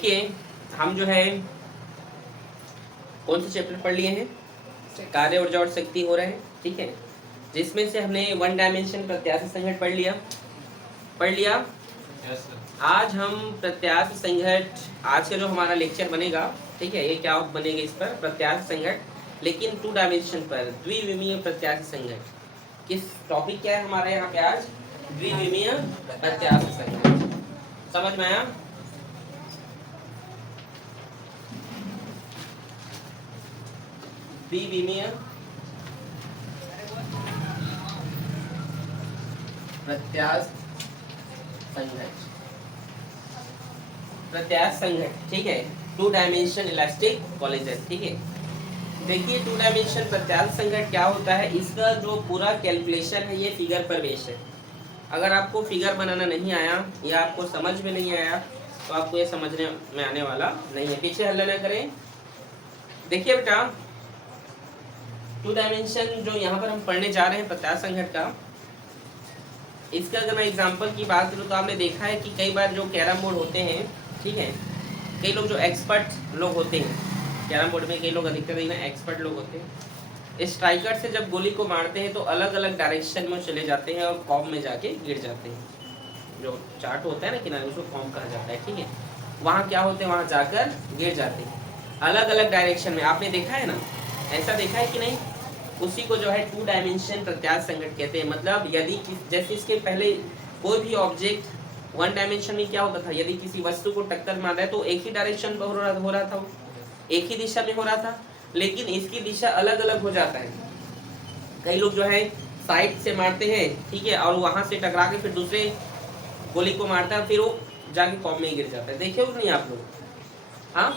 देखिए हम जो है कौन से चैप्टर पढ़ लिए हैं, कार्य ऊर्जा और शक्ति हो रहे हैं, ठीक है, जिसमें से हमने वन डायमेंशन प्रत्यास्थ संघट पढ़ लिया। आज हम प्रत्यास्थ संघट, आज का जो हमारा लेक्चर बनेगा, ठीक है, ये क्या बनेगा इस पर प्रत्यास्थ संघट, लेकिन टू डायमेंशन पर, द्विविमीय प्रत्यास्थ संघट। किस टॉपिक क्या है हमारे यहाँ पे आज, द्विविमीय प्रत्यास्थ संघट। समझ में आया? द्विविमीय प्रत्यास्थ संघट, प्रत्यास्थ संघट, ठीक है, टू डायमेंशन इलास्टिक कोलिजन, ठीक है। देखिए टू डायमेंशन प्रत्यास्थ संघट क्या होता है, इसका जो पूरा कैलकुलेशन है ये फिगर पर बेस है। अगर आपको फिगर बनाना नहीं आया या आपको समझ में नहीं आया तो आपको ये समझने में आने वाला नहीं है। पीछे हल्ला ना करें। देखिए बेटा टू डायमेंशन जो यहाँ पर हम पढ़ने जा रहे हैं प्रत्यास्थ संघट का, इसका अगर मैं एग्जांपल की बात करूँ तो आपने देखा है कि कई बार जो कैरम बोर्ड होते हैं, ठीक है, कई लोग जो एक्सपर्ट लोग होते हैं कैरम बोर्ड में, कई लोग अधिकतर एक्सपर्ट लोग होते हैं, स्ट्राइकर से जब गोली को मारते हैं तो अलग अलग डायरेक्शन में चले जाते हैं और कॉम में जाके गिर जाते हैं। जो चार्ट होता है ना किनारे, उसको कॉम कहा जाता है, ठीक है, वहाँ क्या होते हैं, वहाँ जाकर गिर जाते हैं अलग अलग डायरेक्शन में। आपने देखा है ना, ऐसा देखा है कि नहीं? उसी को जो है टू डायमेंशन प्रत्यास्थ संघट कहते हैं। मतलब यदि जैसे इसके पहले कोई भी ऑब्जेक्ट वन डायमेंशन में क्या होता था, यदि किसी वस्तु को टक्कर मार रहा है तो एक ही डायरेक्शन में हो रहा था, एक ही दिशा में हो रहा था, लेकिन इसकी दिशा अलग अलग हो जाता है। कई लोग जो है साइड से मारते हैं, ठीक है, और वहां से टकरा के फिर दूसरे गोली को मारता है, फिर वो जाके कॉम में गिर जाता है। देखे हो नहीं आप लोग? हाँ,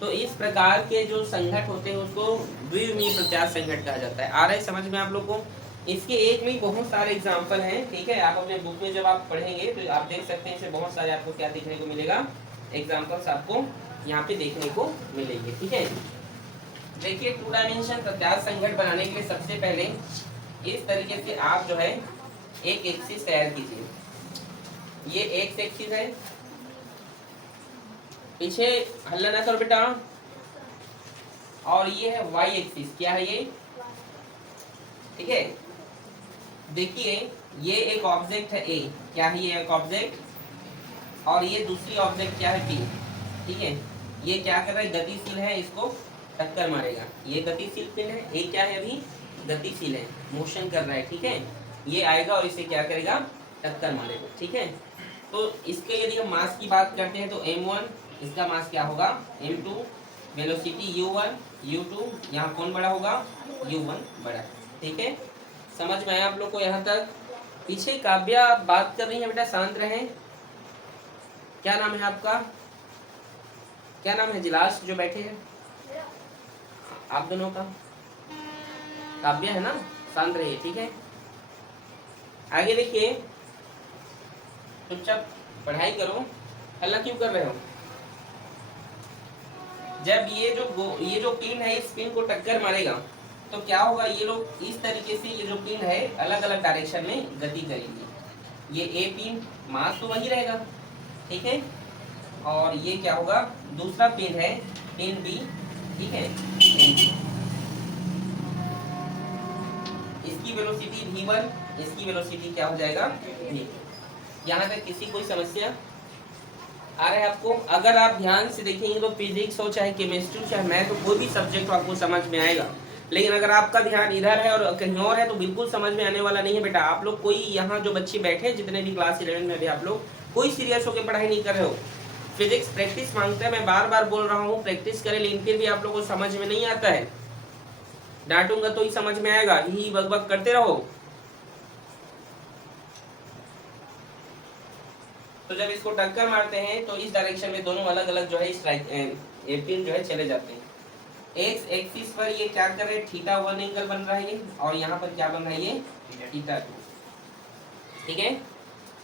तो इस प्रकार के जो संघट होते हैं उसको द्विविमीय प्रत्यास्थ संघट कहा जाता है। आ रहा है समझ में आप लोग को? इसके एक में बहुत सारे एग्जाम्पल हैं, ठीक है, आप अपने बुक में जब आप पढ़ेंगे तो आप देख सकते हैं इससे बहुत सारे आपको क्या देखने को मिलेगा, एग्जाम्पल्स आपको यहाँ पे देखने को मिलेंगे, ठीक है। देखिए टू डायमेंशन प्रत्यास्थ संघट बनाने के लिए सबसे पहले इस तरीके से आप जो है एक एक्सिस तैयार कीजिए। ये एक्स एक्सिस है, पीछे हल्ला ना करो बेटा, और ये है वाई एक्सिस। क्या है ये? ठीक है, देखिए ये एक ऑब्जेक्ट है ए, क्या है ये एक ऑब्जेक्ट, और ये दूसरी ऑब्जेक्ट क्या है बी, ठीक है। ये क्या कर रहा है, गतिशील है, इसको टक्कर मारेगा। ये गतिशील पिन है, ये क्या है अभी गतिशील है, मोशन कर रहा है, ठीक है। ये आएगा और इसे क्या करेगा, टक्कर मारेगा, ठीक है। तो इसके यदि हम मास की बात करते हैं तो m1, इसका मास क्या होगा m2, वेलोसिटी u1 u2, यहाँ कौन बड़ा होगा, u1 बड़ा, ठीक है। समझ में आया आप लोग को यहाँ तक? पीछे काव्या बात कर रही है बेटा, शांत रहें। क्या नाम है आपका, क्या नाम है जिलास जो बैठे हैं आप दोनों का? काव्या है ना, शांत रहिए, ठीक है। आगे देखिए, चुपचाप पढ़ाई करो, हल्ला क्यों कर रहे हो? जब ये जो पिन है इस पिन को टक्कर मारेगा तो क्या होगा, ये लोग इस तरीके से ये जो पिन है अलग अलग डायरेक्शन में गति करेंगे। ये ए पिन मास तो वही रहेगा, ठीक है, और ये क्या होगा, दूसरा पिन है पिन बी, ठीक है, इसकी वेलोसिटी v1, इसकी वेलोसिटी क्या हो जाएगा v। यहाँ तक किसी कोई समस्या आ रहा है आपको? अगर आप ध्यान से देखेंगे तो फिजिक्स हो चाहे केमिस्ट्री चाहे मैथ हो, कोई भी सब्जेक्ट आपको समझ में आएगा। लेकिन अगर आपका ध्यान इधर है और कहीं और है तो बिल्कुल समझ में आने वाला नहीं है बेटा। आप लोग कोई यहाँ जो बच्चे बैठे जितने भी क्लास 11 में भी आप लोग कोई सीरियस होकर पढ़ाई नहीं कर रहे हो। फिजिक्स प्रैक्टिस मांगता है, मैं बार बार बोल रहा हूँ प्रैक्टिस करें, लेकिन फिर भी आप लोग को समझ में नहीं आता है। डांटूंगा तो ही समझ में आएगा, यही बक बक करते रहो। तो जब इसको टक्कर मारते हैं तो इस डायरेक्शन में दोनों अलग अलग जो है पिन जो है चले जाते हैं। एक्स एक्सिस पर ये क्या कर रहे हैं, θ1 एंगल बन रहा है ये, और यहाँ पर क्या बन रहा है, ये θ2, ठीक है।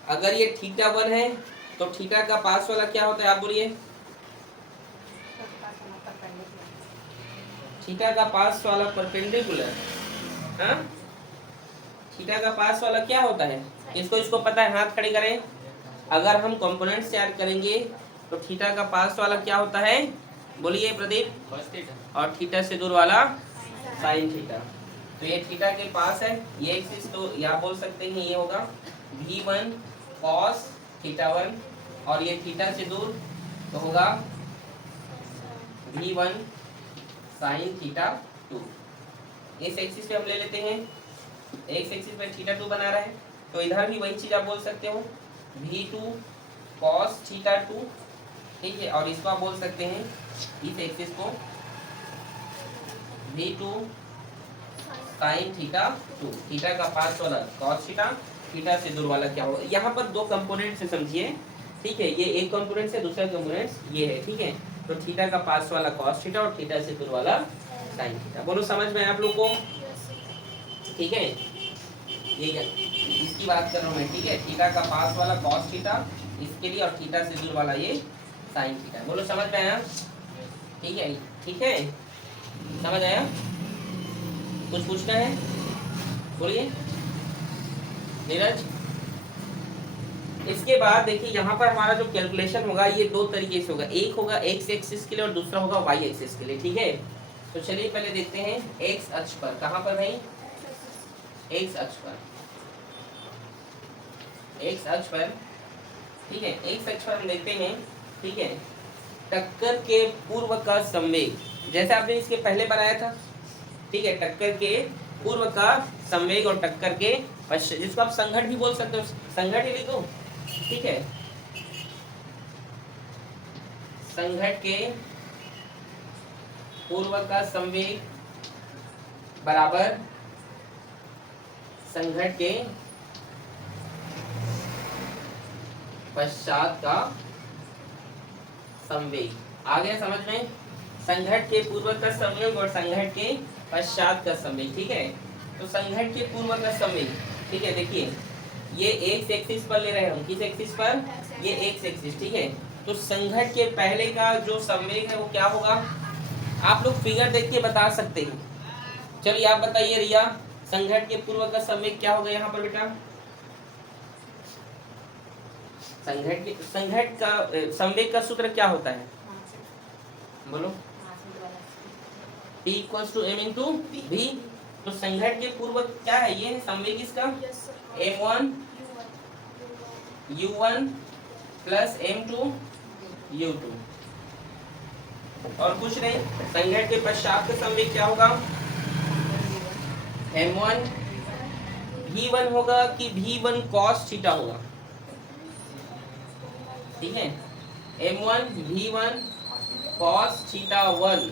अगर ये θ1 है तो थीटा का पास वाला क्या होता है, आप बोलिए? थीटा का पास वाला परपेंडिकुलर, हाँ, थीटा का पास वाला क्या होता है, इसको पता है, हाथ खड़े करें। अगर हम कंपोनेंट्स तैयार करेंगे तो थीटा का पास वाला क्या होता है, बोलिए प्रदीप। cos theta. और थीटा से दूर वाला साइन थीटा। तो ये थीटा के पास है, ये एक्सिस तो यहाँ बोल सकते हैं ये होगा v1 cos थीटा 1, और ये थीटा से दूर तो होगा v1 sin थीटा 2। इस एक्सिस पे हम ले लेते हैं, एक्स एक्सिस पे थीटा 2 बना रहा है, तो इधर भी वही चीज आप बोल सकते हो v2 cos थीटा 2, ठीक है। और इसको आप बोल सकते हैं इस एक्सिस को v2 sin थीटा 2, थीटा का पास वाला cos थीटा, थीटा से दूर वाला क्या होगा। यहाँ पर दो कंपोनेंट से समझिए, ठीक है। ये एक कंपोनेंट से दूसरा कंपोनेंट ये है, ठीक है। तो थीटा का पास वाला cos थीटा और थीटा से दूर वाला sin थीटा। बोलो समझ में आप लोग को, ठीक है। ये इसकी बात कर रहा हूँ मैं, ठीक है। थीटा का पास वाला cos थीटा इसके लिए, और थीटा से दूर वाला ये sin थीटा। बोलो समझ में आया, ठीक है, ठीक है, समझ आया। कुछ पूछना है बोलिए नीरज। इसके बाद देखिए यहाँ पर हमारा जो कैलकुलेशन होगा ये दो तरीके से होगा, एक होगा एक्स एक्सिस के लिए और दूसरा होगा वाई एक्सिस के लिए, ठीक है। तो चलिए पहले देखते हैं एक्स अक्ष पर, कहाँ पर भाई, एक्स अक्ष पर, एक्स अक्ष पर, ठीक है। एक्स अक्ष पर हम देखते हैं, ठीक है, टक्कर के पूर्व का संवेग, जैसे आपने इसके पहले बनाया था, ठीक है। टक्कर के पूर्व का संवेग और टक्कर के पश्चात, जिसको आप संघट भी बोल सकते हो, संघट ही लिखो, ठीक है। संघट के पूर्व का संवेग बराबर संघट के पश्चात का संवेग। आ गया समझ में, संघट के पूर्व का संवेग और संघट के पश्चात का संवेग, ठीक है। तो संघट के पूर्व का संवेग, ठीक है। देखिए ये एक्स एक्सिस पर ले रहे हैं हम, किस एक्सिस पर, ये एक्स एक्सिस, ठीक है। तो संघट के पहले का जो संवेग है वो क्या होगा, आप लोग फिगर देख के बता सकते हैं। चलिए आप बताइए रिया, संघट के पूर्व का संवेग क्या होगा यहाँ पर बेटा, संघट का संवेग का सूत्र क्या होता है, बोलो। P equals to m into v। तो संघट के पूर्व क्या है, ये संवेग इसका m1 u1 plus m2 u2, और कुछ नहीं। संघट के पश्चात का संवेग क्या होगा, m1 v1 होगा कि v1 cos थीटा होगा, ठीक है। m1 v1 cos थीटा 1,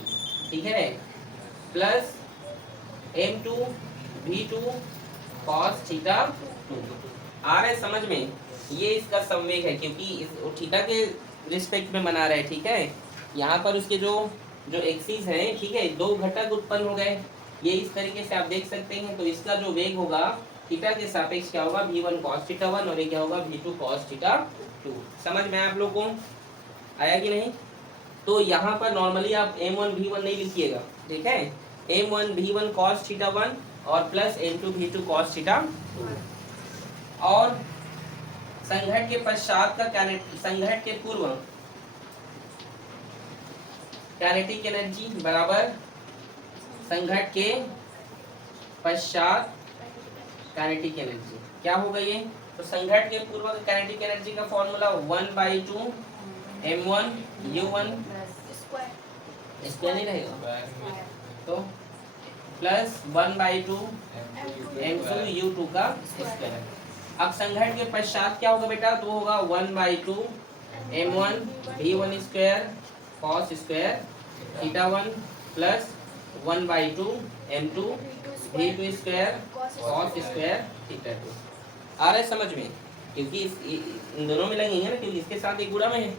ठीक है, plus m2 v2 cos theta 2। आ रहा है समझ में, ये इसका संवेग है, क्योंकि इस थीटा के रिस्पेक्ट में बना रहे हैं, ठीक है। यहाँ पर उसके जो एक्सिस है, ठीक है, दो घटक उत्पन्न हो गए, ये इस तरीके से आप देख सकते हैं। तो इसका जो वेग होगा थीटा के सापेक्ष क्या होगा, v1 cos थीटा 1, और ये क्या होगा v2 cos थीटा 2। समझ में आप लोगों को आया कि नहीं। तो यहाँ पर नॉर्मली आप m1 v1 नहीं लिखिएगा, ठीक है। m1 v1 cos थीटा 1 और plus m2 v2 cos theta 2। और संघट के पश्चात का संघट के पूर्व काइनेटिक एनर्जी बराबर संघट के पश्चात काइनेटिक एनर्जी, क्या होगा ये। तो संघट के पूर्व काइनेटिक एनर्जी का फॉर्मूला 1/2 m1 u1 स्क्वायर नहीं रहेगा, तो प्लस 1/2 m2 u2 का स्क्वायर। अब संघट के पश्चात क्या होगा बेटा, तो होगा 1/2 m1 v1 square cos square theta 1 plus 1/2 m2 v2 square cos square theta 2। आ रहा है समझ में, क्योंकि इन दोनों में लगेंगे ना, क्योंकि इसके साथ एक गुणा में है,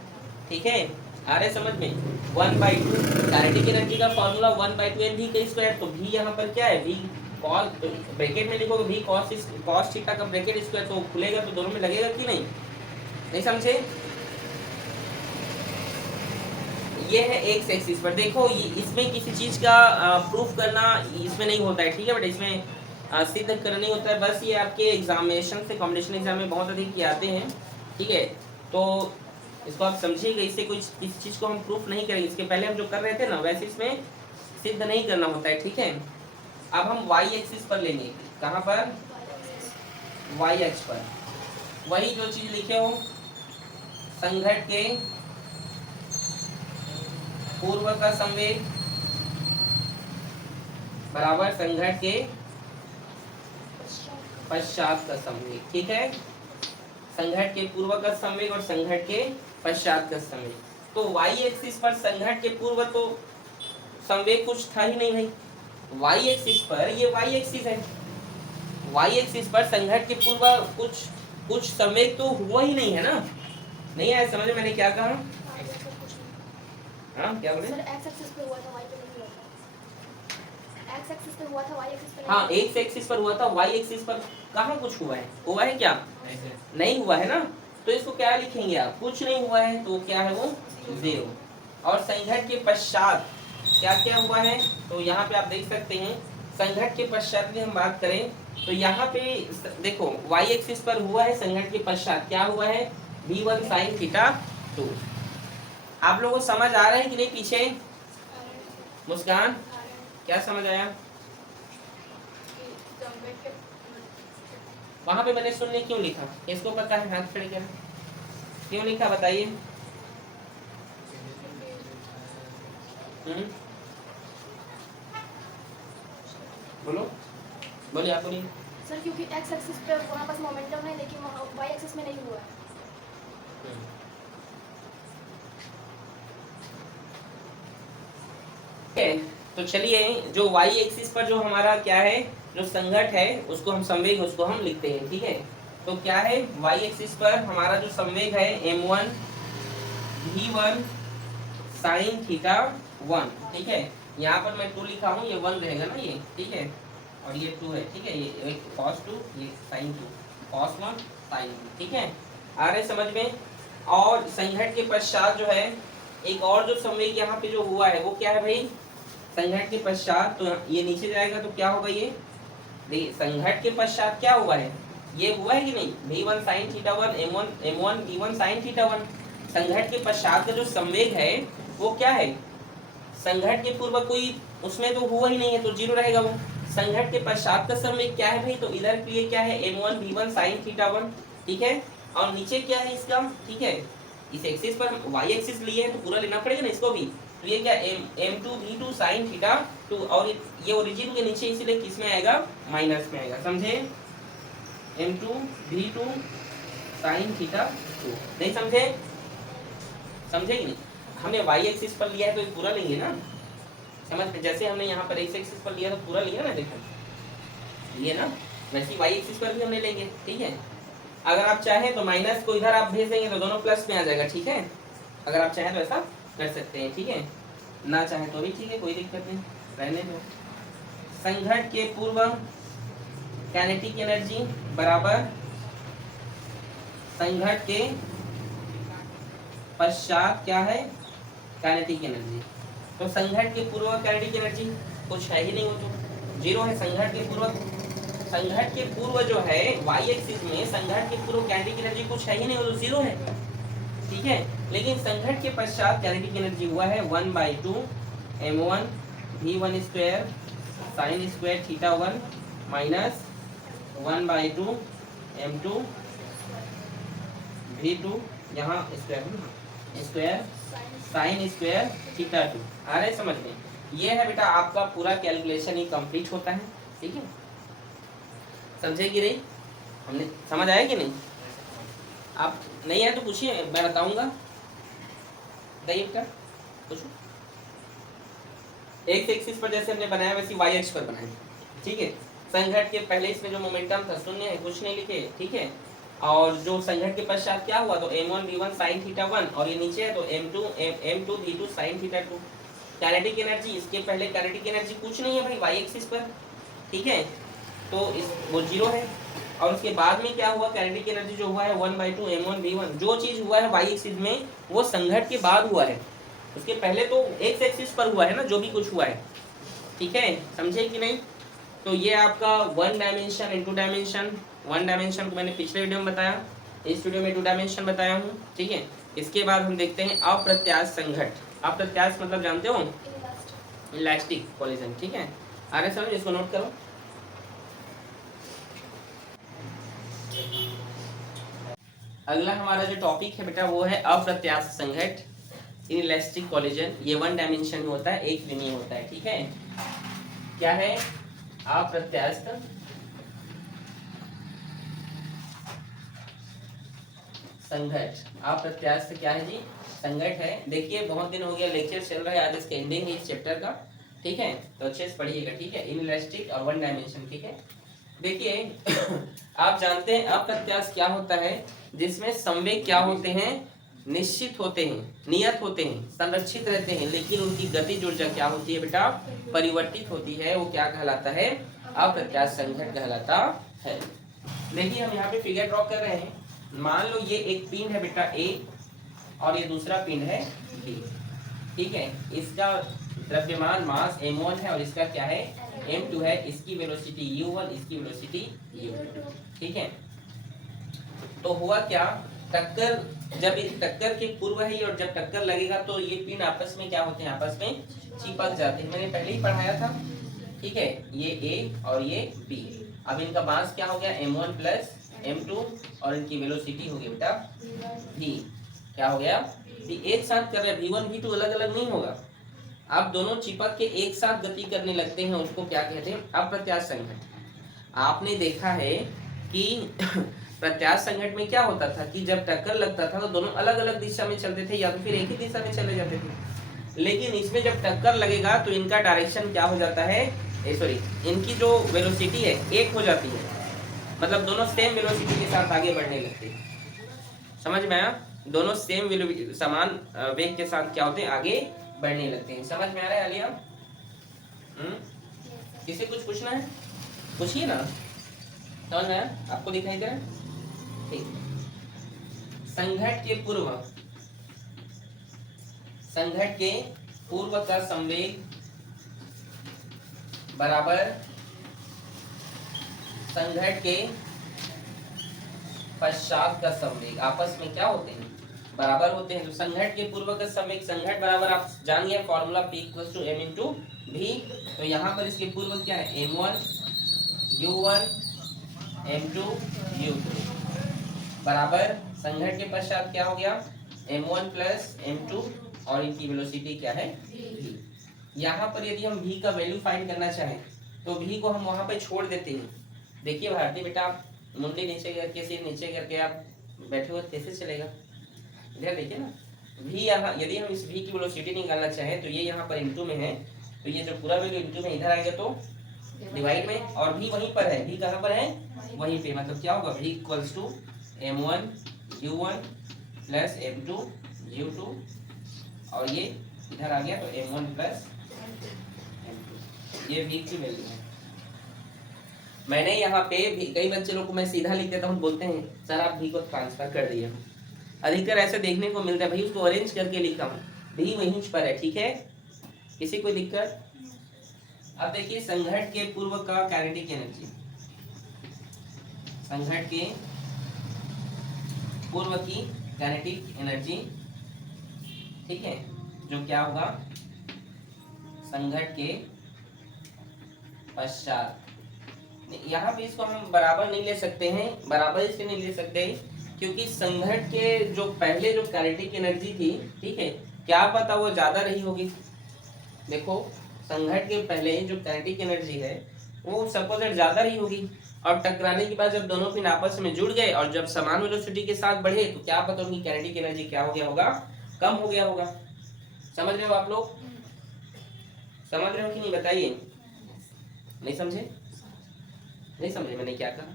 ठीक है। आ रहा है समझ में, 1/2 काइनेटिक एनर्जी का फॉर्मूला 1/2 mv का स्क्वायर। तो v यहाँ पर क्या है, v cos, ब्रैकेट में लिखोगे v cos थीटा का ब्रैकेट स्क्वायर, तो खुलेगा तो दोनों में लगेगा कि नहीं समझे। ये है एक्स एक्सिस पर। देखो इसमें किसी चीज का प्रूफ करना इसमें नहीं होता है, ठीक है, बट इसमें सिद्ध करना नहीं होता है। बस ये आपके एग्जामिनेशन से, कॉम्पिटिशन एग्जाम में बहुत अधिक ये आते हैं, ठीक है। तो इसको आप समझिएगा, इससे कोई इस चीज को हम प्रूफ नहीं करेंगे, इसके पहले हम जो कर रहे थे ना वैसे इसमें सिद्ध नहीं करना होता है, ठीक है। अब हम वाई एक्सिस पर लेंगे, कहाँ पर, वाई एक्स पर, वही जो चीज लिखे हो, संघट के पूर्व का संवेग बराबर संघट के पश्चात का संवेग, ठीक है। संघट के पूर्व का संवेग और संघट के पश्चात का संवेग। तो वाई एक्सिस पर संघट के पूर्व तो संवेग कुछ था ही नहीं भाई, वाई एक्सिस पर, ये वाई एक्सिस है, वाई एक्सिस पर संघट के पूर्व कुछ संवेग तो हुआ ही नहीं है ना। नहीं आया समझ में मैंने क्या कहा? हाँ क्या बोले? सर एक्स एक्सिस पे हुआ था, वाई पे नहीं हुआ था। एक्स एक्सिस पे हुआ था, वाई एक्सिस पे नहीं। हाँ एक्स एक्सिस पर हुआ था, वाई एक्सिस पर कहाँ कुछ हुआ है? हुआ है क्या? नहीं हुआ है ना। तो इसको क्या लिखेंगे आप? कुछ नहीं हुआ है तो क्या है वो? जीरो। और संघट के पश्चात क्या क्या हुआ है? तो यहाँ पे आप देख सकते हैं, संघट के पश्चात की हम बात करें तो यहाँ पे देखो वाई एक्सिस पर हुआ है, संघट के पश्चात क्या हुआ है? v1 sin theta 2। आप लोगों को समझ आ रहा है कि नहीं? पीछे मुस्कान क्या समझ आया? वहां पे मैंने शून्य क्यों लिखा? इसको पता है? हाथ खड़े करें। क्यों लिखा बताइए? बोलो बोलिए, आप बोलिए। सर क्योंकि एक्स एक्सिस पे वहाँ पास मोमेंटम है, लेकिन वहाँ वाई एक्सिस में नहीं हुआ है। तो चलिए, जो y एक्सिस पर जो हमारा क्या है, जो संघट है उसको हम संवेग उसको हम लिखते हैं, ठीक है। तो क्या है, y एक्सिस पर हमारा जो संवेग है m1 v1 sin थीटा 1, ठीक है। यहाँ पर मैं 2 लिखा हूँ, ये 1 रहेगा ना ये, ठीक है, और ये 2 है, ठीक है। ये cos 2, ये sin 2, cos 1 sin 2, ठीक है। आ रहे समझ में? और संघट के पश्चात जो है एक और जो संवेग यहाँ पे जो हुआ है वो क्या है भाई? संघट के पश्चात, तो ये नीचे जाएगा तो क्या होगा? ये देखिए संघट के पश्चात क्या हुआ है? ये हुआ है कि नहीं? v1 sin theta 1 m1 v1 sin theta 1। संघट के पश्चात का जो संवेग है वो क्या है? संघट के पूर्व कोई उसमें तो हुआ ही नहीं है तो जीरो रहेगा वो। संघट के पश्चात का संवेग क्या है भाई? तो इधर के लिए क्या है? m1 v1 sin थीटा 1, ठीक है। और नीचे क्या है इसका? ठीक है, इस एक्सिस पर हम y एक्सिस लिए हैं तो पूरा लेना पड़ेगा ना इसको भी। तो ये क्या m2 v2 sin थीटा 2, और ये ओरिजिन के नीचे इसलिए किस में आएगा? माइनस में आएगा, समझे? m2 v2 sin theta 2। नहीं समझे? समझे कि नहीं? हमने y एक्सिस पर लिया है तो ये पूरा लेंगे ना, समझ? जैसे हमने यहाँ पर x एक्सिस पर लिया तो पूरा लिया ना, देखो लिए ना, वैसे y एक्सिस पर भी हमने लेंगे, ठीक है। अगर आप चाहें तो माइनस को इधर आप भेज देंगे तो दोनों प्लस में आ जाएगा, ठीक है। अगर आप चाहें तो ऐसा कर सकते हैं, ठीक है। ना चाहे तो भी ठीक है, कोई दिक्कत नहीं, रहने दो। संघट के पूर्व काइनेटिक एनर्जी बराबर संघट के पश्चात क्या है? Kinetic energy. तो संघट के पूर्व काइनेटिक एनर्जी कुछ है ही नहीं, वो तो जीरो है। संघट के पूर्व जो है y एक्सिस में संघट के पूर्व काइनेटिक एनर्जी कुछ है ही नहीं, वो तो जीरो है, ठीक है। लेकिन संघट के पश्चात काइनेटिक एनर्जी हुआ है 1/2 m1 v1 square sin square theta 1 minus 1/2 m2 v2 यहाँ स्क्वायर sin स्क्वायर थीटा 2। आ रहे समझ में? ये है बेटा आपका पूरा कैलकुलेशन ही कंप्लीट होता है, ठीक है। समझे कि नहीं? हमने समझ आया कि नहीं? आप नहीं आए तो पूछिए, मैं बताऊंगा। बताइए बेटा, पूछो। एक्स एक्सिस पर जैसे हमने बनाया वैसे वाई एक्स पर बनाए, ठीक है। संघट के पहले इसमें जो मोमेंटम था शून्य है, कुछ नहीं लिखे, ठीक है। और जो संघट के पश्चात क्या हुआ? तो m1 v1 sin थीटा 1, और ये नीचे है तो m2 v2 sin theta 2। Kinetic energy, इसके पहले काइनेटिक एनर्जी कुछ नहीं है भाई वाई एक्सिस पर, ठीक है। तो इस वो जीरो है। और उसके बाद में क्या हुआ? काइनेटिक एनर्जी जो हुआ है 1/2 m1 v1। जो चीज हुआ है वाई एक्सिस में वो संघट के बाद हुआ है, उसके पहले तो एक्स एक्सिस पर हुआ है ना जो भी कुछ हुआ है, ठीक है। समझे कि नहीं? तो ये आपका 1 डायमेंशन इन 2 डायमेंशन। 1 डायमेंशन को मैंने पिछले वीडियो में बताया, इस वीडियो में 2 डायमेंशन बताया हूँ, ठीक है। इसके बाद हम देखते हैं अप्रत्याश संघट। अप्रत्याश मतलब जानते हो, Inelastic. इलास्टिक कोलिजन, ठीक है। आगे समझ, इसको नोट करो। अगला हमारा जो टॉपिक है बेटा वो है अप्रत्याश संघट, इनइलास्टिक कोलिजन। ये वन डायमेंशन होता है, एक विमीय होता है, ठीक है। क्या है अप्रत्यास्थ संघट। अप्रत्यास्थ क्या है जी, संघट है। देखिए बहुत दिन हो गया लेक्चर चल रहा है, आज इसका एंडिंग है इस चैप्टर का, ठीक है। तो अच्छे से पढ़िएगा, ठीक है। इनइलास्टिक और वन डायमेंशन, ठीक है। देखिए आप जानते हैं अप्रत्यास्थ क्या होता है, जिसमें संवेग क्या होते हैं, निश्चित होते हैं, नियत होते हैं, संरक्षित रहते हैं, लेकिन उनकी गतिज ऊर्जा क्या होती है बेटा, परिवर्तित होती है। वो क्या कहलाता है, अप्रत्यास्थ संघट कहलाता है। देखिए हम यहाँ पे फिगर ड्रॉ कर रहे हैं। मान लो ये एक पिंड है बेटा ए और ये दूसरा पिंड है बी, ठीक है। इसका द्रव्यमान मास m1 है और इसका क्या है m2 है। इसकी वेलोसिटी u1, इसकी वेलोसिटी u2, ठीक है। तो हुआ क्या, टक्कर, जब इस टक्कर के पूर्व है और जब टक्कर लगेगा तो ये पिंड आपस में क्या होते हैं, आपस में चिपक जाते हैं। मैंने पहले ही पढ़ाया था, ठीक है। ये A और ये B। अब इनका मास क्या हो गया, m1 प्लस m2 और इनकी वेलोसिटी हो गई बेटा v। क्या हो गया, एक साथ कर रहे हैं, v1 v2 अलग अलग नहीं होगा। आप दोनों चिपक के एक साथ गति करने लगते हैं, उसको क्या कहते हैं, अप्रत्याश संघट। आपने देखा है कि प्रत्याश संघट में क्या होता था कि जब टक्कर लगता था तो दोनों अलग अलग दिशा में चलते थे या तो फिर एक ही दिशा में चले जाते थे। लेकिन इसमें जब टक्कर लगेगा तो इनका डायरेक्शन क्या हो जाता है, सॉरी, इनकी जो वेलोसिटी है एक हो जाती है, मतलब दोनों सेम वेलोसिटी के साथ आगे बढ़ने लगते हैं। समझ में आया, दोनों सेम समान वेग के साथ क्या होते हैं, आगे बढ़ने लगते हैं। समझ में आ रहा है आलिया? किसी कुछ पूछना है, पूछिए ना। समझ में आया, आपको दिखाई दे रहा है, ठीक। संघट के पूर्व, संघट के पूर्व का संवेग बराबर संघट के पश्चात का संवेग, आपस में क्या होते हैं, बराबर होते हैं। तो संघट के पूर्व का संवेग, संघट बराबर आप जान गए फॉर्मूला P = m × v। तो यहाँ पर इसके पूर्व क्या है, m1 u1 m2 u2 बराबर संघट के पश्चात क्या हो गया, m1 प्लस m2 और इनकी वेलोसिटी क्या है v। यहाँ पर यदि हम v का वैल्यू फाइंड करना चाहें तो v को हम वहां पे छोड़ देते हैं। देखिए भारती बेटा, आप मुंडी नीचे करके, सिर नीचे करके आप बैठे हुए कैसे चलेगा, इधर देखिए ना। v यहाँ यदि हम इस v की वेलोसिटी निकालना चाहें तो ये यहाँ पर इनटू में है, तो ये जो पूरा वैल्यू इनटू में इधर आएगा तो डिवाइड में, और v वहीं पर है, v कहाँ पर है, वहीं पे। मतलब क्या होगा, v = m1 u1 plus m2 u2 और ये इधर आ गया तो m1 प्लस m2। ये v की वैल्यू है। मैंने यहाँ पे भी कई बच्चे लोग को मैं सीधा लिख देता हूँ, बोलते हैं सर आप v को ट्रांसफर कर दिए। अधिकतर ऐसे देखने को मिलता है, भाई उसको अरेंज करके लिखा हूँ, v वहीं पर है, ठीक है। किसी कोई दिक्कत? अब देखिए संघट के पूर्व का काइनेटिक एनर्जी, संघट के पूर्व की काइनेटिक एनर्जी, ठीक है, जो क्या होगा संघट के पश्चात। यहाँ पे इसको हम बराबर नहीं ले सकते हैं, बराबर इसलिए नहीं ले सकते क्योंकि संघट के जो पहले जो काइनेटिक एनर्जी थी, ठीक है, क्या पता वो ज्यादा रही होगी। देखो संघट के पहले जो काइनेटिक एनर्जी है वो सपोज ज्यादा रही होगी, और टकराने के बाद जब दोनों पिन आपस में जुड़ गए और जब समान वेलोसिटी के साथ बढ़े तो क्या पता उनकी काइनेटिक एनर्जी क्या हो गया होगा, कम हो गया होगा। समझ रहे हो आप लोग, समझ रहे हो कि नहीं, बताइए। नहीं समझे, नहीं समझे मैंने क्या कहा,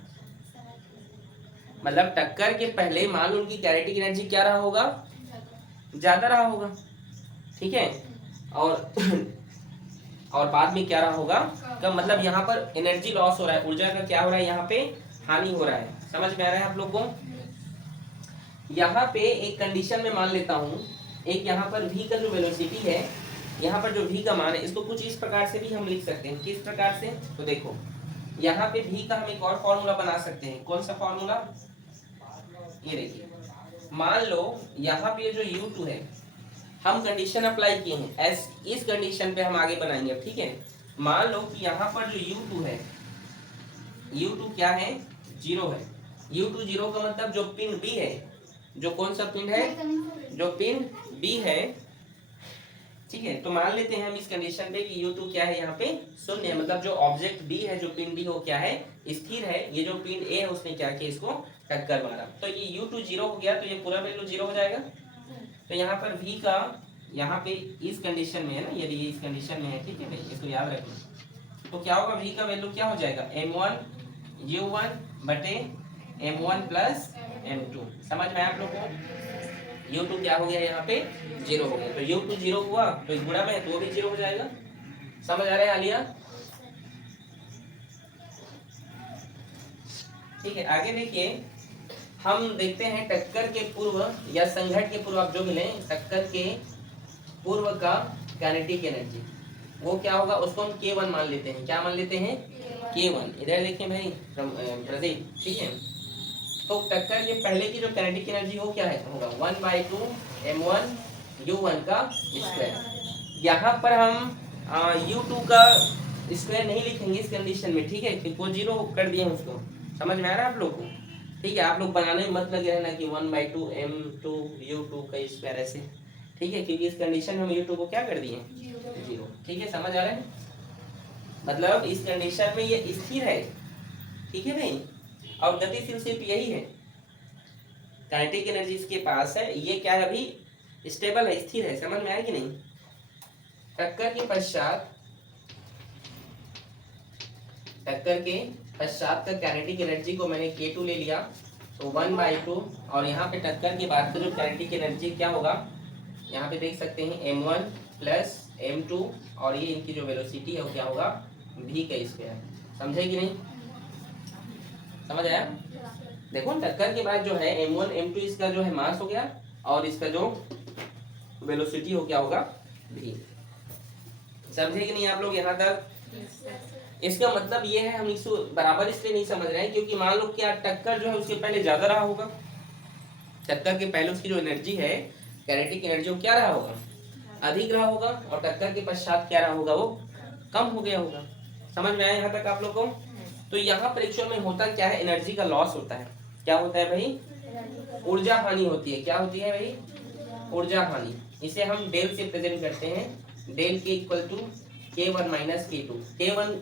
मतलब टक्कर के पहले मान लो उनकी काइनेटिक एनर्जी क्या रहा होगा, ज्यादा रहा होगा, ठीक है, और बाद में क्या रहा होगा कम। मतलब यहाँ पर एनर्जी लॉस हो रहा है, ऊर्जा का क्या हो रहा है, यहाँ पे हानि हो रहा है। समझ में आ रहा है आप लोग को? यहाँ पे एक कंडीशन में मान लेता हूँ, एक यहाँ पर v का जो वेलोसिटी है, यहाँ पर जो v का मान है, इसको कुछ इस प्रकार से भी हम लिख सकते हैं। किस प्रकार से, तो देखो यहाँ पे v का हम एक और फॉर्मूला बना सकते हैं। कौन सा फॉर्मूला, ये देखिए मान लो यहाँ पे जो U2 है, हम कंडीशन अप्लाई किए हैं, एस इस कंडीशन पे हम आगे बनाएंगे अब, ठीक है। मान लो कि यहाँ पर जो U2 है, U2 क्या है, 0 है। U2 0 का मतलब जो पिन B है, जो कौन सा पिन है, जो पिन B है, ठीक है। तो मान लेते हैं हम इस कंडीशन पे कि U2 क्या है, यहाँ पे 0 है, मतलब जो ऑब्जेक्ट B है, जो पिन B हो क्या है, स्थिर है। ये जो पिन A है उसने क्या किया, इसको टक्कर मारा, तो ये U2 0 हो गया, तो ये पूरा वैल्यू 0 हो जाएगा। तो यहाँ पर V का, यहाँ पे इस कंडीशन में है ना, यदि ये इस कंडीशन में है, ठीक है भाई, इसको याद रखना। तो क्या होगा, V का वैल्यू क्या हो जाएगा, M1 U1 बटे M1 प्लस M2। समझ में आया आप लोग को? U2 क्या हो गया, यहाँ पे 0 हो गया, तो U2 0 हुआ, तो इस गुणा में है तो वो भी 0 हो जाएगा। समझ आ रहा है आलिया? ठीक है, आगे देखिए, हम देखते हैं टक्कर के पूर्व या संघट के पूर्व, आप जो मिले टक्कर के पूर्व का काइनेटिक एनर्जी, वो क्या होगा, उसको हम K1 मान लेते हैं। क्या मान लेते हैं, K1। इधर देखिए भाई प्रदीप, ठीक है। तो टक्कर के पहले की जो काइनेटिक एनर्जी हो क्या है, होगा 1/2 M1 U1 का स्क्वायर। यहाँ पर हम U2 का स्क्वायर नहीं लिखेंगे इस कंडीशन में, ठीक है, क्योंकि वो 0 कर दिए हैं उसको। समझ में आ रहा है आप लोग को? ठीक है, आप लोग बनाने में मत लगे रहना कि 1/2 M2 U2 का स्क्वायर ऐसे, ठीक है, क्योंकि इस कंडीशन में हम U2 को क्या कर दिए, 0। ठीक है, समझ आ रहा है? मतलब इस कंडीशन में ये स्थिर है, ठीक है भाई, और गतिशील सिर्फ यही है, काइनेटिक एनर्जी इसके पास है, ये क्या है, अभी स्टेबल है, स्थिर है। समझ में आया कि नहीं? टक्कर के पश्चात का काइनेटिक एनर्जी को मैंने K2 ले लिया, तो 1/2, और यहाँ पे टक्कर के बाद का जो काइनेटिक एनर्जी क्या होगा, यहाँ पे देख सकते हैं M1 प्लस M2, और ये इनकी जो वेलोसिटी है वो क्या होगा, V का स्क्वायर। समझे कि नहीं? समझ आया? देखो टक्कर के बाद जो है M1 M2 इसका जो है मास हो गया, और इसका जो वेलोसिटी हो क्या होगा, V। समझे कि नहीं आप लोग यहाँ तक? इसका मतलब ये है, हम इसको बराबर इसलिए नहीं समझ रहे हैं क्योंकि मान लो क्या टक्कर जो है उसके पहले ज्यादा रहा होगा, टक्कर के पहले उसकी जो एनर्जी है, काइनेटिक एनर्जी, वो क्या रहा होगा, अधिक रहा होगा, और टक्कर के पश्चात क्या रहा होगा, वो कम हो गया होगा। समझ में आया यहाँ तक आप लोग को? तो यहाँ पर एक्चुअल में होता क्या है, एनर्जी का लॉस होता है। क्या होता है भाई, ऊर्जा हानि होती है। क्या होती है भाई, ऊर्जा हानि। इसे हम डेल से प्रेजेंट करते हैं, डेल के equal to K1 minus K2। K1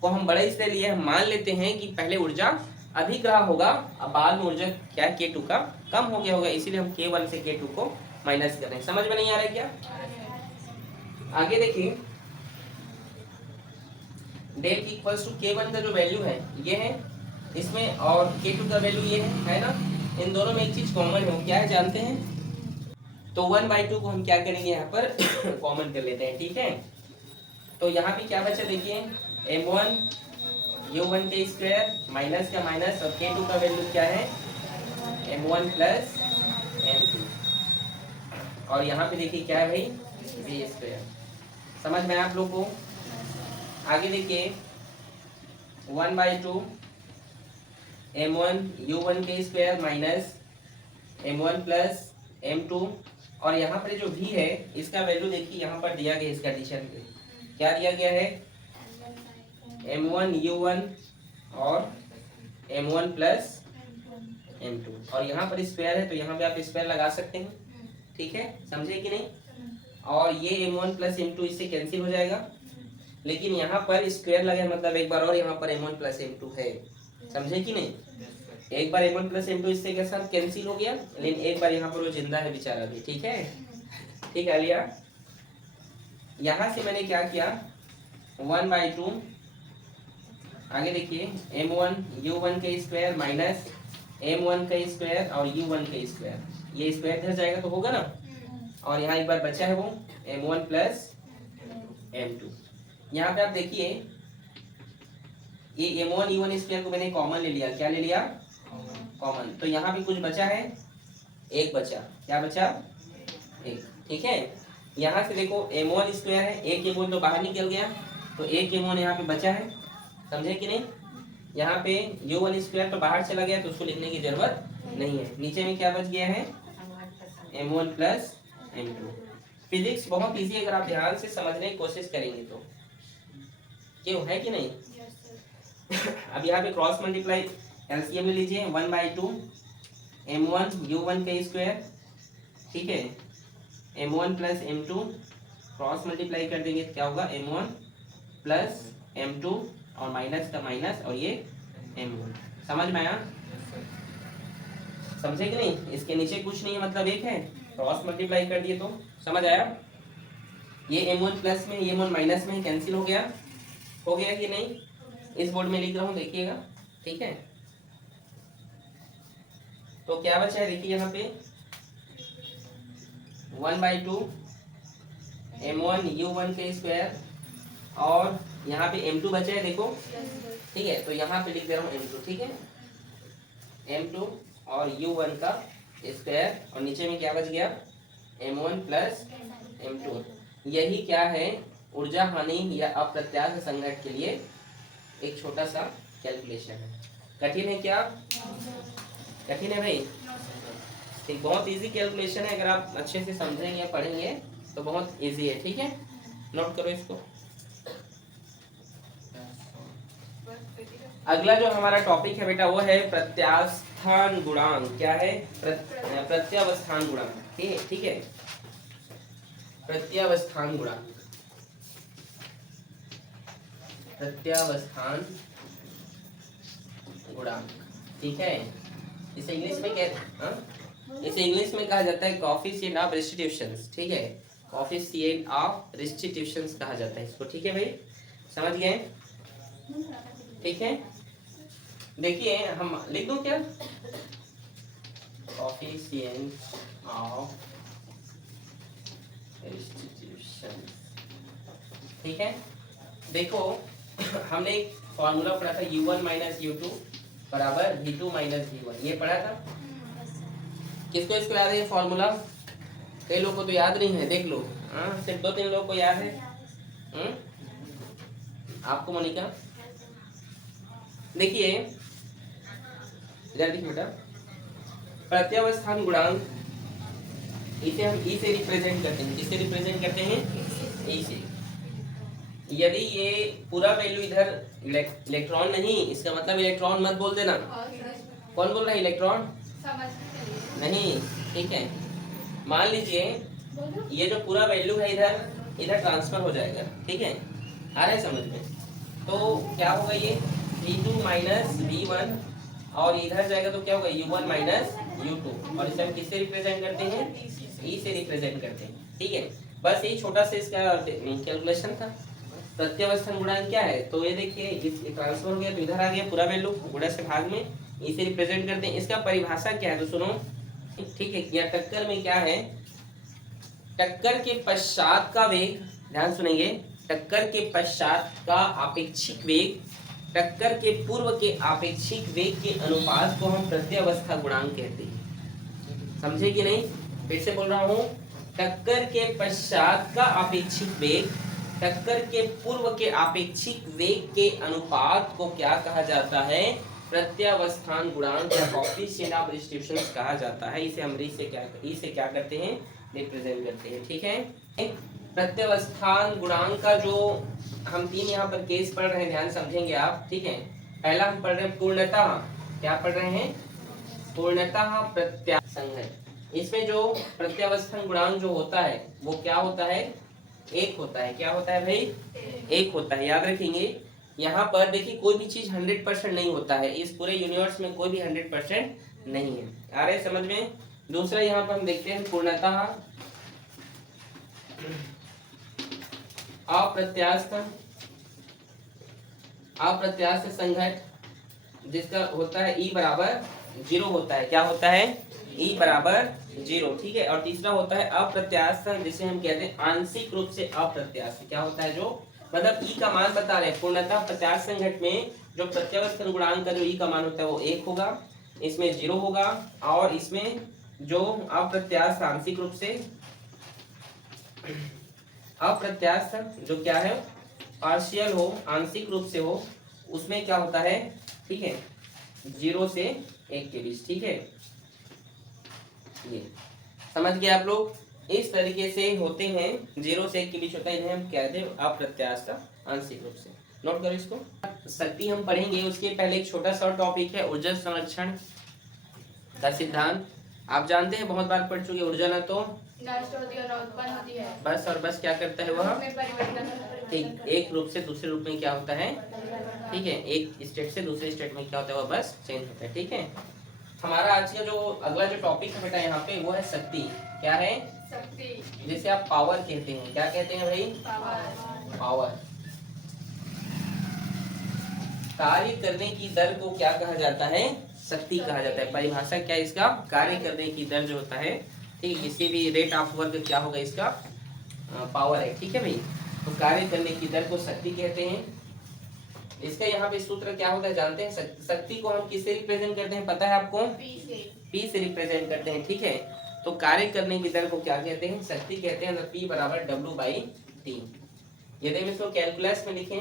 को हम बड़ा इसलिए लिए, हम मान लेते हैं कि पहले ऊर्जा अधिक रहा होगा, अब बाद में ऊर्जा क्या K2 का कम हो गया होगा, इसीलिए हम K1 से K2 को माइनस कर रहे हैं। समझ में नहीं आ रहा है क्या? आगे देखिए, डेल की इक्वल्स टू K1 का जो वैल्यू है ये है इसमें, और K2 का वैल्यू ये है ना, इन दोनों में एक चीज कॉमन है, वो क्या है जानते हैं? तो 1/2 को हम क्या करेंगे, यहाँ पर कॉमन कर लेते हैं, ठीक है। तो यहाँ पे क्या बचा देखिए, M1 U1 के स्क्वायर माइनस का माइनस, और K2 का वैल्यू क्या है, M1 प्लस M2, और यहाँ पे देखिए क्या है भाई, V स्क्वायर। समझ में आप लोग को? आगे देखिए 1/2 M1 U1 के square minus M1 plus M2, और यहाँ पर जो V है इसका वैल्यू देखिए यहाँ पर दिया गया, इस कंडीशन पे क्या दिया गया है, M1 U1 और M1 प्लस M2, और यहाँ पर स्क्वायर है तो यहाँ पे आप स्क्वायर लगा सकते हैं, ठीक है, समझे कि नहीं? और ये M1 प्लस M2 इससे कैंसिल हो जाएगा, लेकिन यहाँ पर स्क्वायर लगे मतलब एक बार और यहाँ पर M1 प्लस M2 है। समझे कि नहीं? एक बार M1 प्लस M2 इससे के साथ कैंसिल हो गया, लेकिन एक बार यहाँ पर वो जिंदा है बेचारा भी, ठीक है। ठीक है लिया, यहाँ से मैंने क्या किया, 1/2, आगे देखिए M1 U1 के स्क्वायर माइनस M1 का स्क्वायर और U1 का स्क्वायर, ये स्क्वायर इधर जाएगा तो होगा ना, और यहाँ एक बार बचा है वो M1 प्लस M2। यहाँ पे आप देखिए ये M1 U1 स्क्वायर को मैंने कॉमन ले लिया। क्या ले लिया? कॉमन। तो यहाँ पे कुछ बचा है, एक बचा। क्या बचा? एक। ठीक है, यहाँ से देखो M1 स्क्वायर है, एक M1 तो बाहर निकल गया, तो एक M1 यहाँ पे बचा है। समझे कि नहीं? यहाँ पे U1 स्क्वायर तो बाहर चला गया तो उसको लिखने की जरूरत नहीं है। नीचे में क्या बच गया है? m1 plus m2। फिजिक्स बहुत इजी है अगर आप ध्यान से समझने की कोशिश करेंगे तो। क्यों, है कि नहीं? अब यहाँ पे क्रॉस मल्टीप्लाई एलसीएम ले लीजिए, 1/2 m1 u1 का स्क्वायर, ठीक है, m1 plus m2 cross multiply कर देंगे तो क्या होगा, m1 प्लस m2 और माइनस का माइनस और ये m1। समझ में आया? समझे कि नहीं? इसके नीचे कुछ नहीं है, मतलब एक है, क्रॉस मल्टीप्लाई कर दिए तो समझ आया? ये m1 प्लस में ये m1 माइनस में कैंसिल हो गया कि नहीं? इस बोर्ड में लिख रहा हूँ, देखिएगा, ठीक है। तो क्या बचा है, देखिए यहाँ पे 1/2 m1 u1 के स्क्वायर और यहाँ पे m2 बचा है, देखो, ठीक है। तो यहाँ पे लिख दे रहा हूँ m2, ठीक है, m2 और u1 का स्क्वायर और नीचे में क्या बच गया, m1 प्लस m2। यही क्या है, ऊर्जा हानि या अप्रत्याशित संघटन के लिए एक छोटा सा कैलकुलेशन है। कठिन है क्या? कठिन है भाई? ठीक, बहुत इजी कैलकुलेशन है, अगर आप अच्छे से समझेंगे या पढ़ेंगे तो बहुत इजी है, ठीक है। नोट करो इसको। अगला जो हमारा टॉपिक है बेटा वो है प्रत्यास्थान गुणांक। क्या है? प्रत्यावस्थान गुणांक, ठीक है, प्रत्यावस्थान गुणांक, प्रत्यावस्थान गुणांक, ठीक है। इसे इंग्लिश में इसे इंग्लिश में कहा जाता है कोएफिशिएंट ऑफ रेस्टिट्यूशंस, ठीक है, कोएफिशिएंट ऑफ रेस्टिट्यूशंस कहा जाता है इसको, ठीक है भाई, समझ गए? ठीक है, देखिए हम लिख दूं क्या, कोएफिशिएंट ऑफ रेस्टिट्यूशंस, ठीक है। देखो हमने एक फॉर्मूला पढ़ा था u1 माइनस u2 बराबर v2 माइनस v1, ये पढ़ा था। किसको इसको याद है ये फॉर्मूला? कई लोगों को तो याद नहीं है, देख लो, हाँ, सिर्फ 2-3 लोगों को याद है। आपको मोनिका, देखिए इधर देखिए बेटा, प्रत्यावस्थान गुणांक इसे हम ई से रिप्रेजेंट करते हैं। किससे रिप्रेजेंट करते हैं? ई से। यदि ये पूरा वैल्यू इधर इलेक्ट्रॉन नहीं, इसका मतलब इलेक्ट्रॉन मत बोल देना। कौन बोल रहा है इलेक्ट्रॉन? नहीं, ठीक है। मान लीजिए ये जो पूरा वैल्यू है इधर ट्रांसफर हो जाएगा, ठीक है, आ रहा है समझ में? तो क्या होगा, ये v2 माइनस v1 और इधर जाएगा तो क्या होगा, u1 माइनस u2, और इसे हम किससे रिप्रेजेंट करते हैं? ई से रिप्रेजेंट करते हैं, ठीक है। बस यही छोटा सा इसका कैलकुलेशन था। प्रत्यावस्थान गुणांक क्या है, तो ये देखिए ट्रांसफर हो गया तो इधर आ गया पूरा वैल्यू, गुणा से भाग में इसे रिप्रेजेंट करते हैं। इसका परिभाषा क्या है तो सुनो, ठीक है। या टक्कर में क्या है, टक्कर के पश्चात का वेग, ध्यान सुनेंगे, टक्कर के पश्चात का आपेक्षिक वेग टक्कर के पूर्व के आपेक्षिक वेग के अनुपात को हम प्रत्यावस्था गुणांक कहते हैं। समझे कि नहीं? फिर से बोल रहा हूँ, टक्कर के पश्चात का आपेक्षिक वेग टक्कर के पूर्व के आपेक्षिक वेग के अनुपात को क्या कहा जाता है? प्रत्यावस्थान गुणांक या कोएफिशिएंट ऑफ डिस्ट्रीब्यूशन कहा जाता है। इसे हम ई से क्या करते हैं? रिप्रेजेंट करते हैं, ठीक है। प्रत्यावस्थान गुणांक का जो हम 3 यहाँ पर केस पढ़ रहे हैं, ध्यान समझेंगे आप, ठीक है। पहला हम पढ़ रहे हैं पूर्णतः, क्या पढ़ रहे हैं? पूर्णतः प्रत्यासंघट। इसमें जो प्रत्यावस्थान गुणांक जो होता है वो क्या होता है? एक होता है। क्या होता है भाई? एक होता है, याद रखेंगे। यहाँ पर देखिए कोई भी चीज 100% नहीं होता है, इस पूरे यूनिवर्स में कोई भी 100% नहीं है। आ रहे समझ में? दूसरा यहाँ पर हम देखते हैं पूर्णतः अप्रत्यास्थ संघट, जिसका होता है ई बराबर 0 होता है। क्या होता है? ई बराबर 0, ठीक है। और तीसरा होता है अप्रत्यास्थ, जिसे हम कहते हैं आंशिक रूप से अप्रत्यास्थ। क्या होता है? जो मतलब ई का मान बता रहे हैं, पूर्णतः प्रत्यास्थ संघट में जो प्रत्यावस्थान गुणांक का जो ई का मान होता है वो 1 होगा, इसमें 0 होगा, और इसमें जो अप्रत्यास्थ आंशिक रूप से अप्रत्यास्थ जो क्या है, पार्शियल हो, आंशिक रूप से हो, उसमें क्या होता है, ठीक है, 0 से 1 के बीच, ठीक है। ये समझ गए आप लोग? इस तरीके से होते हैं, 0 से 1 के बीच होता है, इन्हें हम कहते हैं अप्रत्यास्थ आंशिक रूप से। नोट करो इसको। शक्ति हम पढ़ेंगे, उसके पहले एक छोटा सा टॉपिक है ऊर्जा संरक्षण का सिद्धांत। आप जानते हैं, बहुत बार पढ़ चुके, ऊर्जा न तो नष्ट होती है और उत्पन्न होती है। बस और बस क्या करता है वह, में परिवर्तन ठीक, एक रूप से दूसरे रूप में क्या होता है, ठीक है, एक स्टेट से दूसरे स्टेट में क्या होता है वह बस चेंज होता है। ठीक है, हमारा आज का जो अगला जो टॉपिक है बेटा यहाँ पे वो है शक्ति। क्या है? शक्ति, जिसे आप पावर कहते हैं। क्या कहते हैं भाई? पावर। पावर। कार्य करने की दर को क्या कहा जाता है? शक्ति कहा जाता है। परिभाषा क्या है इसका? कार्य करने की दर जो होता है, ठीक है, किसी भी रेट ऑफ वर्क क्या होगा इसका? पावर है। ठीक है भाई, तो कार्य करने की दर को शक्ति कहते हैं। इसका यहाँ पे सूत्र क्या होता है जानते हैं? शक्ति को हम किससे रिप्रेजेंट करते हैं पता है आपको? P से रिप्रेजेंट करते हैं। ठीक है, तो कार्य करने की दर को क्या कहते हैं? शक्ति कहते हैं। P बराबर W/T। यदि हम इसको कैलकुलस में लिखें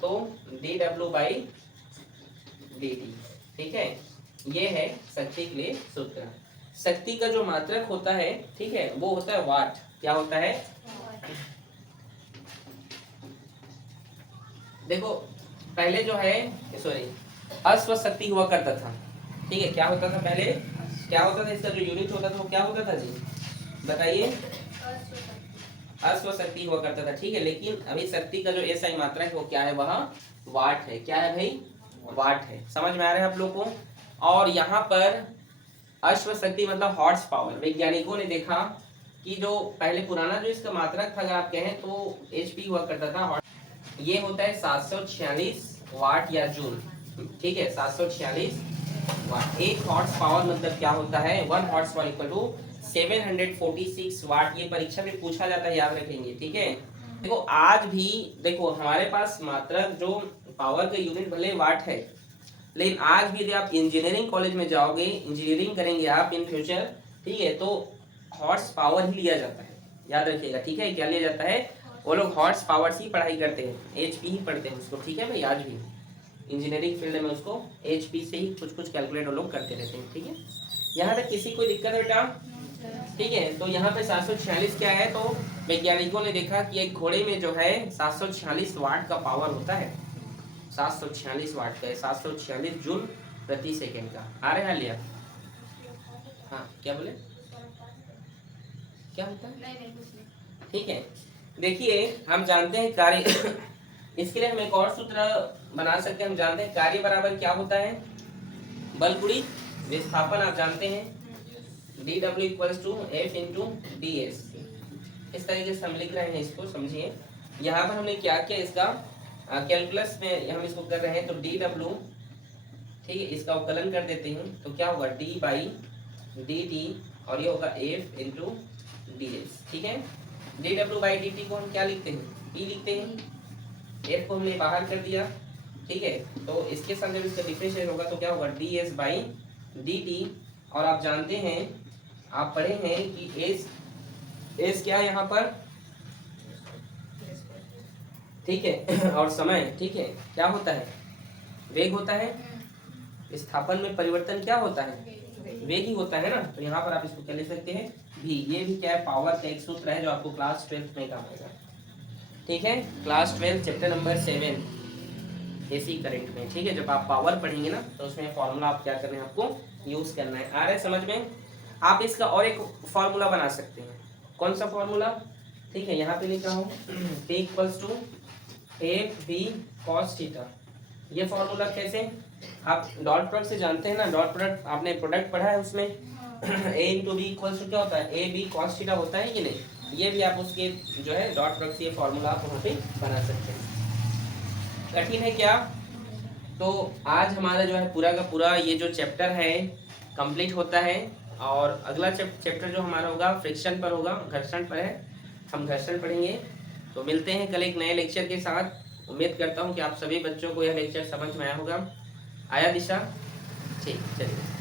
तो dW/dt। ठीक है, ये है शक्ति के लिए सूत्र। शक्ति का जो मात्रक होता है, ठीक है, वो होता है वाट। क्या होता है? देखो पहले जो है, सॉरी, अश्व शक्ति हुआ करता था। ठीक है, क्या होता था पहले? क्या होता था इसका जो यूनिट होता था वो क्या होता था जी? बताइए। अश्व शक्ति हुआ करता था। ठीक है, लेकिन अभी शक्ति का जो एसआई मात्रा है वो क्या है? वह वाट है। क्या है भाई? वाट है। समझ में आ रहा है आप लोग को? और यहाँ पर अश्व शक्ति मतलब हॉर्स पावर। वैज्ञानिकों ने देखा कि जो पहले पुराना जो इसका मात्रक था, अगर आप कहें तो एचपी हुआ करता था, ये होता है 746 वाट या जूल। ठीक है, 746 वाट। एक हॉर्स पावर मतलब क्या होता है? 1 हॉर्स पावर इक्वल टू 746 वाट। ये परीक्षा में पूछा जाता है, याद रखेंगे। ठीक है, देखो आज भी देखो हमारे पास मात्रक जो पावर का यूनिट भले वाट है, लेकिन आज भी यदि आप इंजीनियरिंग कॉलेज में जाओगे, इंजीनियरिंग करेंगे आप इन फ्यूचर, ठीक है, तो हॉर्स पावर ही लिया जाता है। याद रखिएगा। ठीक है, क्या लिया जाता है? वो लोग हॉर्स पावर से पढ़ाई करते हैं, एचपी ही पढ़ते हैं उसको। ठीक है भाई, आज भी इंजीनियरिंग फील्ड में उसको एचपी से ही कुछ कैलकुलेट वो लोग करते रहते हैं। ठीक है, यहाँ तक किसी कोई दिक्कत है बेटा? ठीक है, तो यहाँ पे 746 क्या है? तो वैज्ञानिकों ने देखा कि एक घोड़े में जो है 746 वाट का पावर होता है। 746 वाट का है, 746 जूल प्रति सेकेंड का। आ रहे हैं लिया? हाँ, क्या बोले? क्या होता है? नहीं कुछ नहीं। ठीक है, देखिए हम जानते हैं कार्य इसके लिए हम एक और सूत्र बना सकते हैं। हम जानते हैं कार्य बराबर क्या होता है? बल गुणित विस्थापन। आप जानते हैं dW equals to F into ds। इस तरीके से हम लिख रहे हैं, इसको समझिए। यहाँ पर हमने क्या किया, इसका कैलकुलस में हम इसको कर रहे हैं, तो dW, ठीक है, इसका अवकलन कर देते हैं तो क्या होगा? d/dt और ये होगा F इंटू ds। ठीक है, dW/dt को हम क्या लिखते हैं? P लिखते हैं। F को हमने बाहर कर दिया। ठीक है, तो इसके साथ जब इसका डिफरेंशिएट होगा तो क्या होगा? ds/dt। और आप जानते हैं, आप पढ़े हैं कि s क्या है यहाँ पर? ठीक है, और समय, ठीक है, क्या होता है? वेग होता है। विस्थापन में परिवर्तन क्या होता है? वेग ही होता है ना। तो यहाँ पर आप इसको क्या लिख सकते हैं? भी। ये भी क्या है? पावर का एक सूत्र है जो आपको क्लास 12th में काम आएगा। ठीक है, class 12 chapter number 7 AC current में। ठीक है, जब आप पावर पढ़ेंगे ना तो उसमें फॉर्मूला आप क्या करना है? आपको यूज करना है। आ रहा है समझ में? आप इसका और एक फॉर्मूला बना सकते हैं। कौन सा फॉर्मूला? ठीक है, यहाँ पे लिख रहा हूँ P equals to FV cos theta. ये फॉर्मूला कैसे? आप डॉट प्रोडक्ट से जानते हैं ना, डॉट प्रोडक्ट आपने प्रोडक्ट पढ़ा है, उसमें A into B equals to क्या होता है? AB cos थीटा होता है कि नहीं? ये भी आप उसके जो है डॉट प्रोडक्ट से ये फॉर्मूला आप वहाँ पे बना सकते हैं। कठिन है क्या? तो आज हमारा जो है पूरा का पूरा ये जो चैप्टर है कंप्लीट होता है। और अगला चैप्टर जो हमारा होगा फ्रिक्शन पर होगा, घर्षण पर है। हम घर्षण पढ़ेंगे। तो मिलते हैं कल एक नए लेक्चर के साथ। उम्मीद करता हूँ कि आप सभी बच्चों को यह लेक्चर समझ में आया होगा। आया दिशा? ठीक, चलिए।